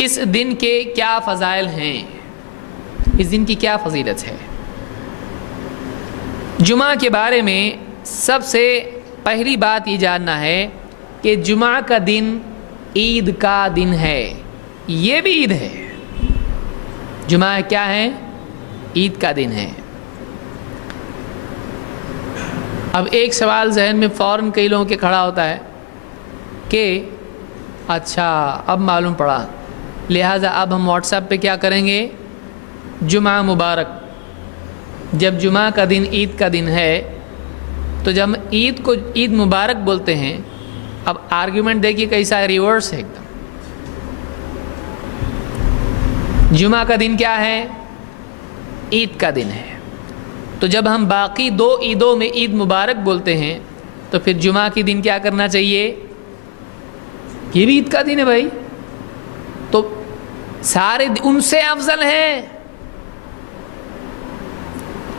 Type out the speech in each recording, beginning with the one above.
اس دن کے کیا فضائل ہیں، اس دن کی کیا فضیلت ہے؟ جمعہ کے بارے میں سب سے پہلی بات یہ جاننا ہے کہ جمعہ کا دن عید کا دن ہے، یہ بھی عید ہے۔ جمعہ کیا ہے؟ عید کا دن ہے۔ اب ایک سوال ذہن میں فوراً کئی لوگوں کے کھڑا ہوتا ہے کہ اچھا اب معلوم پڑا، لہٰذا اب ہم واٹس ایپ پہ کیا کریں گے؟ جمعہ مبارک۔ جب جمعہ کا دن عید کا دن ہے تو جب ہم عید کو عید مبارک بولتے ہیں، اب آرگیومنٹ دیکھیے کیسا ریورس ہے ایک دم۔ جمعہ کا دن کیا ہے؟ عید کا دن ہے۔ تو جب ہم باقی دو عیدوں میں عید مبارک بولتے ہیں تو پھر جمعہ کے دن کیا کرنا چاہیے؟ یہ بھی عید کا دن ہے بھائی، تو سارے ان سے افضل ہے،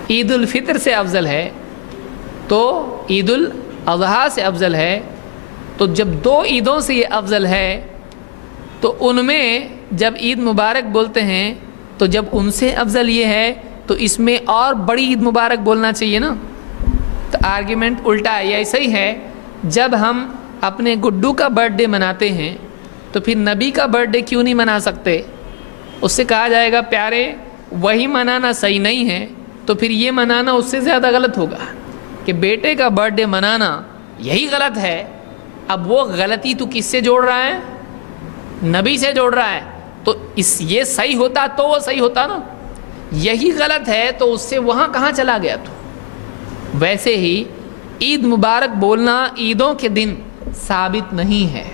عید الفطر سے افضل ہے، تو عید الاضحیٰ سے افضل ہے۔ تو جب دو عیدوں سے یہ افضل ہے تو ان میں جب عید مبارک بولتے ہیں تو جب ان سے افضل یہ ہے تو اس میں اور بڑی عید مبارک بولنا چاہیے نا۔ تو آرگیومنٹ الٹا ہے، یہ ایسا ہی ہے۔ جب ہم اپنے گڈو کا برتھ ڈے مناتے ہیں تو پھر نبی کا برتھ ڈے کیوں نہیں منا سکتے؟ اس سے کہا جائے گا پیارے وہی منانا صحیح نہیں ہے، تو پھر یہ منانا اس سے زیادہ غلط ہوگا کہ بیٹے کا برتھ ڈے منانا یہی غلط ہے۔ اب وہ غلطی تو کس سے جوڑ رہا ہے؟ نبی سے جوڑ رہا ہے۔ تو یہ صحیح ہوتا تو وہ صحیح ہوتا نا، یہی غلط ہے تو اس سے وہاں کہاں چلا گیا؟ تو ویسے ہی عید مبارک بولنا عیدوں کے دن ثابت نہیں ہے۔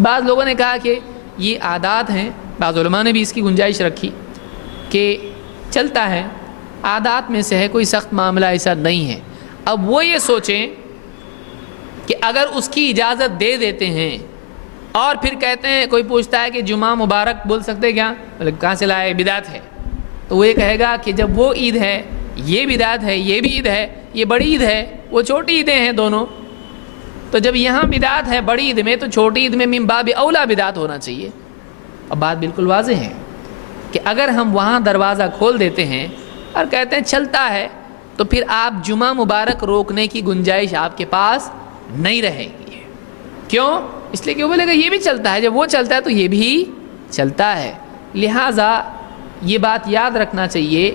بعض لوگوں نے کہا کہ یہ عادات ہیں، بعض علماء نے بھی اس کی گنجائش رکھی کہ چلتا ہے، عادات میں سے ہے، کوئی سخت معاملہ ایسا نہیں ہے۔ اب وہ یہ سوچیں کہ اگر اس کی اجازت دے دیتے ہیں اور پھر کہتے ہیں، کوئی پوچھتا ہے کہ جمعہ مبارک بول سکتے کیا؟ کہاں سے لائے؟ بدعت ہے۔ تو وہ یہ کہے گا کہ جب وہ عید ہے، یہ بدعت ہے، یہ بھی عید ہے، یہ بڑی عید ہے، وہ چھوٹی عیدیں ہیں دونوں، تو جب یہاں بدعت ہے بڑی عید میں تو چھوٹی عید میں من باب اولا بدعت ہونا چاہیے۔ اب بات بالکل واضح ہے کہ اگر ہم وہاں دروازہ کھول دیتے ہیں اور کہتے ہیں چلتا ہے، تو پھر آپ جمعہ مبارک روکنے کی گنجائش آپ کے پاس نہیں رہے گی۔ کیوں؟ اس لیے کہ وہ بولے گا یہ بھی چلتا ہے، جب وہ چلتا ہے تو یہ بھی چلتا ہے۔ لہٰذا یہ بات یاد رکھنا چاہیے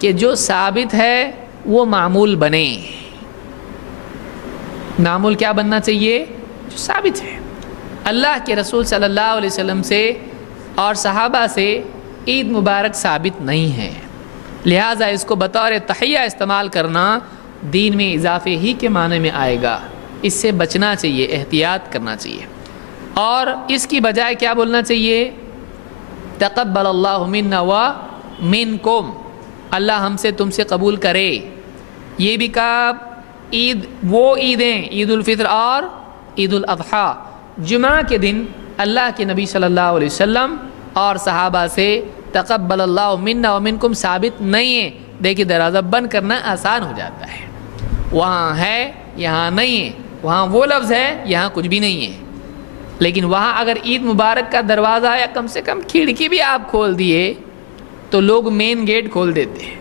کہ جو ثابت ہے وہ معمول بنے۔ معمول کیا بننا چاہیے؟ جو ثابت ہے۔ اللہ کے رسول صلی اللہ علیہ وسلم سے اور صحابہ سے عید مبارک ثابت نہیں ہے، لہٰذا اس کو بطور تحیہ استعمال کرنا دین میں اضافے ہی کے معنی میں آئے گا۔ اس سے بچنا چاہیے، احتیاط کرنا چاہیے، اور اس کی بجائے کیا بولنا چاہیے؟ تقبل اللہ منا و منکم، اللہ ہم سے تم سے قبول کرے۔ یہ بھی کہا عید، وہ عیدیں عید الفطر اور عید الاضحیٰ، جمعہ کے دن اللہ کے نبی صلی اللہ علیہ وسلم اور صحابہ سے تقبل اللہ منا و منکم ثابت نہیں ہے۔ دیکھیے دروازہ بند کرنا آسان ہو جاتا ہے، وہاں ہے یہاں نہیں ہے، وہاں وہ لفظ ہے یہاں کچھ بھی نہیں ہے۔ لیکن وہاں اگر عید مبارک کا دروازہ یا کم سے کم کھڑکی بھی آپ کھول دیے تو لوگ مین گیٹ کھول دیتے ہیں،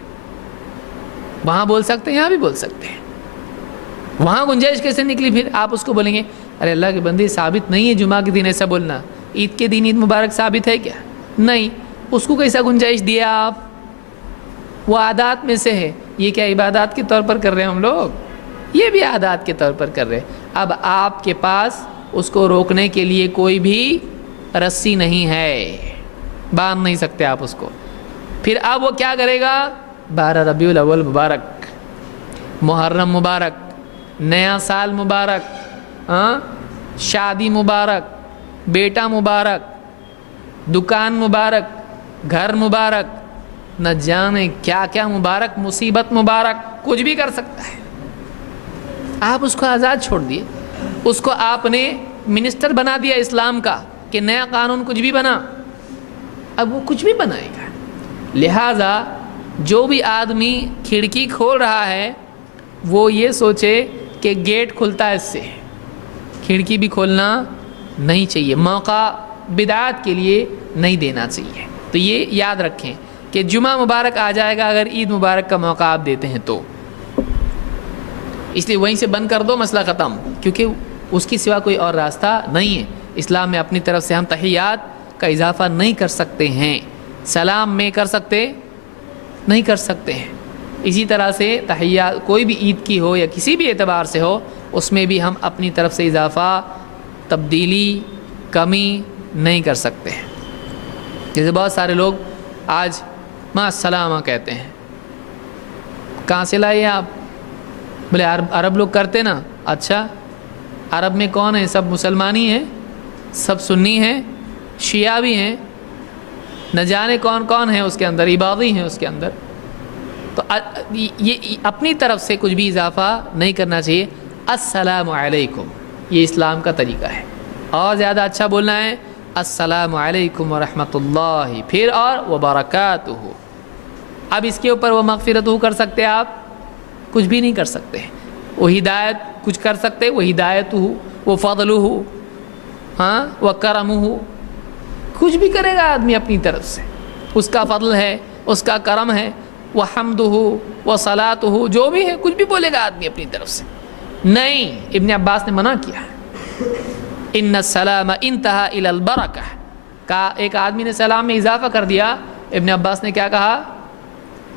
وہاں بول سکتے ہیں، یہاں بھی بول سکتے ہیں۔ وہاں گنجائش کیسے نکلی؟ پھر آپ اس کو بولیں گے ارے اللہ کے بندے ثابت نہیں ہے جمعہ کے دن ایسا بولنا، عید کے دن عید مبارک ثابت ہے کیا؟ نہیں، اس کو کیسا گنجائش دیا آپ؟ وہ عادات میں سے ہے۔ یہ کیا عبادات کے طور پر کر رہے ہیں ہم لوگ؟ یہ بھی عادات کے طور پر کر رہے ہیں۔ اب آپ کے پاس اس کو روکنے کے لیے کوئی بھی رسی نہیں ہے، باندھ نہیں سکتے آپ اس کو۔ پھر اب وہ کیا کرے گا؟ 12 ربیع الاول مبارک، محرم مبارک، نیا سال مبارک، شادی مبارک، بیٹا مبارک، دکان مبارک، گھر مبارک، نہ جانے کیا کیا مبارک، مصیبت مبارک، کچھ بھی کر سکتا ہے۔ آپ اس کو آزاد چھوڑ دیے، اس کو آپ نے منسٹر بنا دیا اسلام کا کہ نیا قانون کچھ بھی بنا، اب وہ کچھ بھی بنائے گا۔ لہٰذا جو بھی آدمی کھڑکی کھول رہا ہے وہ یہ سوچے کہ گیٹ کھلتا ہے اس سے، کھڑکی بھی کھولنا نہیں چاہیے۔ موقع بدعات کے لیے نہیں دینا چاہیے۔ تو یہ یاد رکھیں کہ جمعہ مبارک آ جائے گا اگر عید مبارک کا موقع آپ دیتے ہیں تو، اس لیے وہیں سے بند کر دو، مسئلہ ختم، کیونکہ اس کی سوا کوئی اور راستہ نہیں ہے۔ اسلام میں اپنی طرف سے ہم تحیات کا اضافہ نہیں کر سکتے ہیں، سلام میں کر سکتے نہیں کر سکتے ہیں۔ اسی طرح سے تحیات کوئی بھی عید کی ہو یا کسی بھی اعتبار سے ہو، اس میں بھی ہم اپنی طرف سے اضافہ، تبدیلی، کمی نہیں کر سکتے ہیں۔ جیسے بہت سارے لوگ آج مع السلامہ کہتے ہیں، کہاں سے لائے آپ؟ بولے عرب لوگ کرتے نا۔ اچھا، عرب میں کون ہے؟ سب مسلمانی ہیں، سب سنی ہیں، شیعہ بھی ہیں، نہ جانے کون کون ہیں اس کے اندر، عبادی ہیں اس کے اندر۔ تو یہ اپنی طرف سے کچھ بھی اضافہ نہیں کرنا چاہیے۔ السلام علیکم، یہ اسلام کا طریقہ ہے۔ اور زیادہ اچھا بولنا ہے السلام علیکم ورحمۃ اللہ، پھر اور وبرکاتہ۔ اب اس کے اوپر وہ مغفرت کر سکتے آپ؟ کچھ بھی نہیں کر سکتے۔ وہ ہدایت کچھ کر سکتے؟ وہ ہدایت ہو، وہ فضل ہو، ہاں، وہ کرم ہو، کچھ بھی کرے گا آدمی اپنی طرف سے، اس کا فضل ہے، اس کا کرم ہے، وہ حمد ہو، وہ صلاۃ ہو، جو بھی ہے کچھ بھی بولے گا آدمی اپنی طرف سے۔ نہیں، ابن عباس نے منع کیا ہے، ان السلام انتہا الی البرکہ، کہا ایک آدمی نے سلام میں اضافہ کر دیا، ابن عباس نے کیا کہا؟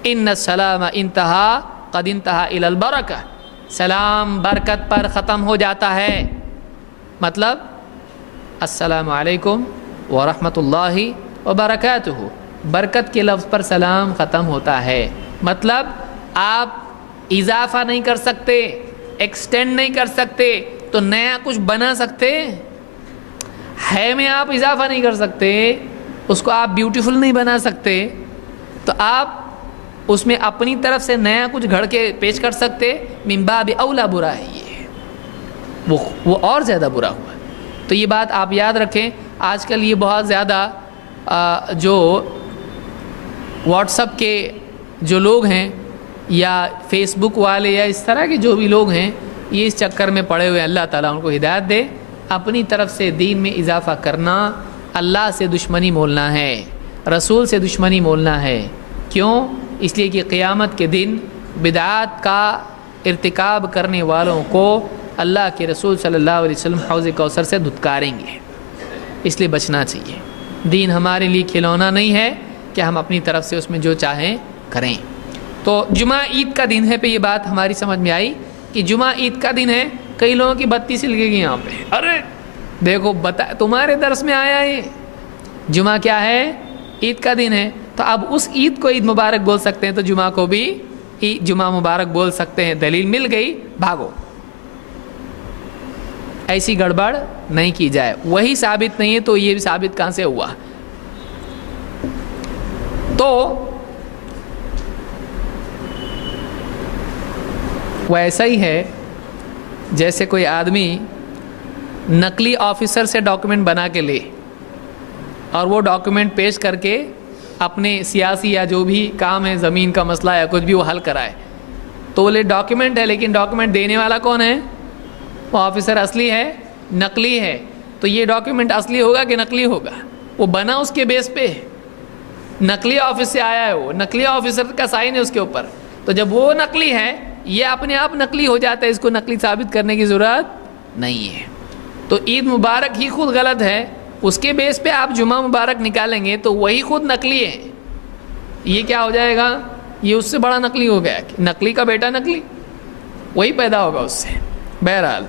ان السلام انتہا قد انتہا الی البرکہ، سلام برکت پر ختم ہو جاتا ہے۔ مطلب السلام علیکم ورحمۃ اللہ وبرکاتہ، برکت کے لفظ پر سلام ختم ہوتا ہے۔ مطلب آپ اضافہ نہیں کر سکتے، ایکسٹینڈ نہیں کر سکتے، تو نیا کچھ بنا سکتے ہے میں آپ اضافہ نہیں کر سکتے، اس کو آپ بیوٹیفل نہیں بنا سکتے، تو آپ اس میں اپنی طرف سے نیا کچھ گھڑ کے پیش کر سکتے، من باب اولا برا ہے یہ، وہ اور زیادہ برا ہوا۔ تو یہ بات آپ یاد رکھیں۔ آج کل یہ بہت زیادہ جو واٹس ایپ کے جو لوگ ہیں یا فیس بک والے یا اس طرح کے جو بھی لوگ ہیں، یہ اس چکر میں پڑے ہوئے، اللہ تعالیٰ ان کو ہدایت دے۔ اپنی طرف سے دین میں اضافہ کرنا اللہ سے دشمنی مولنا ہے، رسول سے دشمنی مولنا ہے۔ کیوں؟ اس لیے کہ قیامت کے دن بدعات کا ارتکاب کرنے والوں کو اللہ کے رسول صلی اللہ علیہ وسلم حوض کوثر سے دھتکاریں گے، اس لیے بچنا چاہیے۔ دین ہمارے لیے کھلونا نہیں ہے کہ ہم اپنی طرف سے اس میں جو چاہیں کریں۔ تو جمعہ عید کا دن ہے پہ یہ بات ہماری سمجھ میں آئی کہ جمعہ عید کا دن ہے۔ کئی لوگوں کی بتی سی لگے گی یہاں پہ، ارے دیکھو تمہارے درس میں آیا ہے جمعہ کیا ہے؟ عید کا دن ہے، تو اب اس عید کو عید مبارک بول سکتے ہیں، تو جمعہ کو بھی جمعہ مبارک بول سکتے ہیں، دلیل مل گئی، بھاگو۔ ایسی گڑبڑ نہیں کی جائے، وہی ثابت نہیں ہے تو یہ بھی ثابت کہاں سے ہوا؟ تو وہ ایسا ہی ہے جیسے کوئی آدمی نقلی آفیسر سے ڈاکومنٹ بنا کے لے اور وہ ڈاکومنٹ پیش کر کے اپنے سیاسی یا جو بھی کام ہے، زمین کا مسئلہ یا کچھ بھی، وہ حل کرائے، تو وہ ڈاکومنٹ ہے، لیکن ڈاکومنٹ دینے والا کون ہے؟ وہ آفیسر اصلی ہے نقلی ہے؟ تو یہ ڈاکیومنٹ اصلی ہوگا کہ نقلی ہوگا؟ وہ بنا اس کے بیس پہ، نقلی آفس سے آیا ہے، وہ نقلی آفیسر کا سائن ہے اس کے اوپر، تو جب وہ نقلی ہے یہ اپنے آپ نقلی ہو جاتا ہے، اس کو نقلی ثابت کرنے کی ضرورت نہیں ہے۔ تو عید مبارک ہی خود غلط ہے، اس کے بیس پہ آپ جمعہ مبارک نکالیں گے تو وہی خود نقلی ہے، یہ کیا ہو جائے گا؟ یہ اس سے بڑا نقلی ہو گیا، نقلی کا بیٹا نقلی، وہی پیدا ہوگا اس سے۔ بہرحال